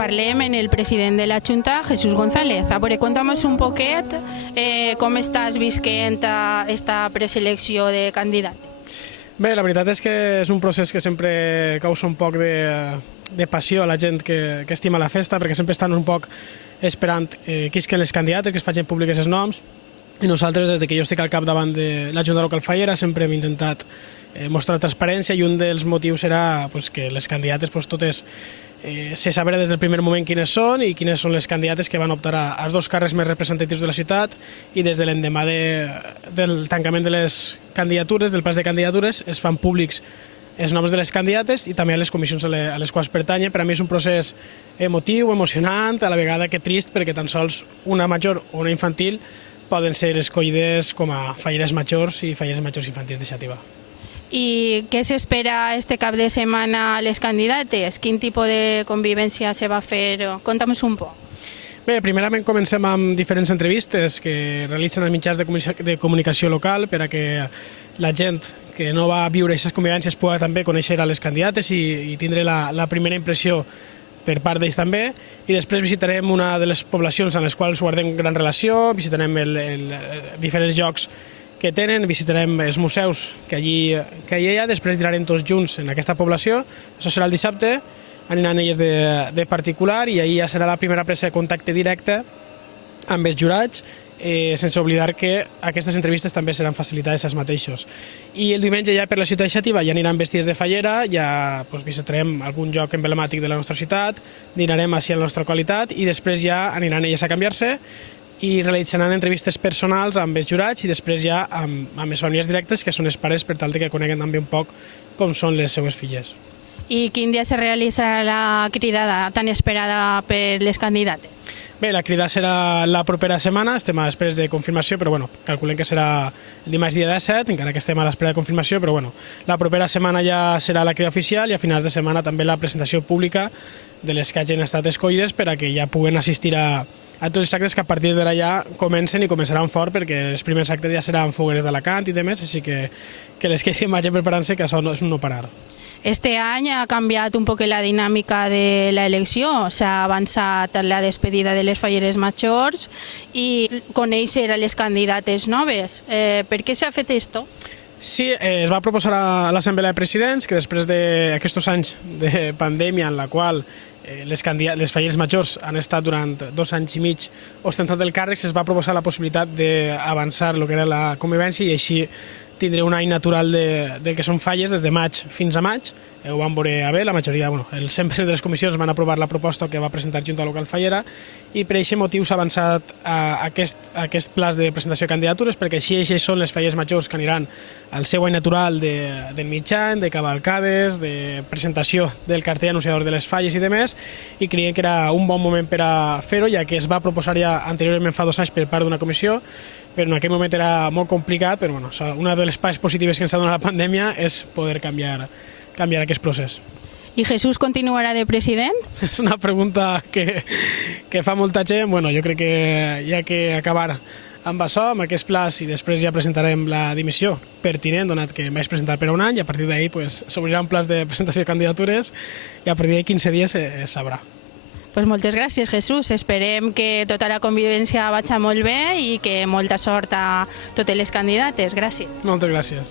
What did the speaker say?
parlem en el president de la Junta, Jesús González. A veure, conta'ns un poquet com estàs visquent esta preselecció de candidat. Bé, la veritat és que és un procés que sempre causa un poc de passió a la gent que estima la festa, perquè sempre estan un poc esperant qui isquen les candidates, que es facin públics els noms, i nosaltres, des que jo estic al capdavant de la Junta Local Fallera, sempre hem intentat mostrar transparència, i un dels motius serà que les candidates totes se sabrà des del primer moment quines són i quines són les candidates que van optar als dos càrrecs més representatius de la ciutat, i des de l'endemà del tancament de les candidatures, del pas de candidatures, es fan públics els noms de les candidates i també a les comissions a les quals pertanyen. Per a mi és un procés emotiu, emocionant, a la vegada que trist, perquè tan sols una major o una infantil poden ser escollides com a falleres majors i falleres majors infantils de Xàtiva. I què s'espera este cap de setmana a les candidates? Quin tipus de convivència se va fer? Conta'ns un poc. Bé, primerament comencem amb diferents entrevistes que realitzen els mitjans de comunicació local per a que la gent que no va viure aquestes convivències pugui també conèixer a les candidates i tindre la primera impressió per part d'ells també, i després visitarem una de les poblacions en les quals guardem gran relació, visitarem diferents llocs que tenen, visitarem els museus que allí hi ha, després dinarem tots junts en aquesta població. Això serà el dissabte, aniran elles de particular, i allí ja serà la primera presa de contacte directe amb els jurats, sense oblidar que aquestes entrevistes també seran facilitades als mateixos. I el diumenge ja per la ciutat de Xàtiva ja aniran vestits de fallera, ja visitarem algun lloc emblemàtic de la nostra ciutat, dinarem així a la nostra qualitat, i després ja aniran elles a canviar-se i realitzaran entrevistes personals amb els jurats, i després ja amb les famílies directes, que són els pares, per tal que coneguen també un poc com són les seues filles. I quin dia se realitzarà la cridada tan esperada per les candidates? Bé, la crida serà la propera setmana, estem a després de confirmació, però calculem que serà el dimarts dia 17, encara que estem a l'espera de confirmació, però la propera setmana ja serà la crida oficial, i a finals de setmana també la presentació pública de les que hagin estat escollides, per a que ja puguen assistir a tots els actes que a partir d'ara ja comencen, i començaran fort, perquè els primers actes ja seran fogueres d'Alacant i demés, així que les que vagin preparant-se, que això és un no parar. Este any ha canviat un poc la dinàmica de la elecció, s'ha avançat la despedida de les falleres majors i conèixer a les candidates noves. Per què s'ha fet això? Sí, es va proposar a l'Assemblea de Presidents que després d'aquests anys de pandèmia en la qual les falleres majors han estat durant 2 anys i mig ostentant el càrrec, es va proposar la possibilitat d'avançar el que era la convivència, i així tindré un any natural del que són falles des de maig fins a maig. Ho van veure bé, la majoria, el 100% de les comissions van aprovar la proposta que va presentar Junta Local Fallera, i per aquest motiu s'ha avançat aquest pla de presentació de candidatures, perquè així són les falles majors que aniran al seu any natural del mig any, de cavalcades, de presentació del cartell anunciador de les falles i demés, i creiem que era un bon moment per a fer-ho, ja que es va proposar ja anteriorment fa 2 anys per part d'una comissió, però en aquell moment era molt complicat, però una de les parts positives que ens ha donat la pandèmia és poder canviar aquest procés. I Jesús continuarà de president? És una pregunta que fa molta gent. Jo crec que hi ha que acabar amb això, amb aquest pla, i després ja presentarem la dimissió pertinent, donat que em vaig presentar per un any, i a partir d'ahir s'obrirà un pla de presentació de candidatures, i a partir de 15 dies es sabrà. Moltes gràcies, Jesús. Esperem que tota la convivència vagi molt bé i que molta sort a totes les candidates. Gràcies. Moltes gràcies.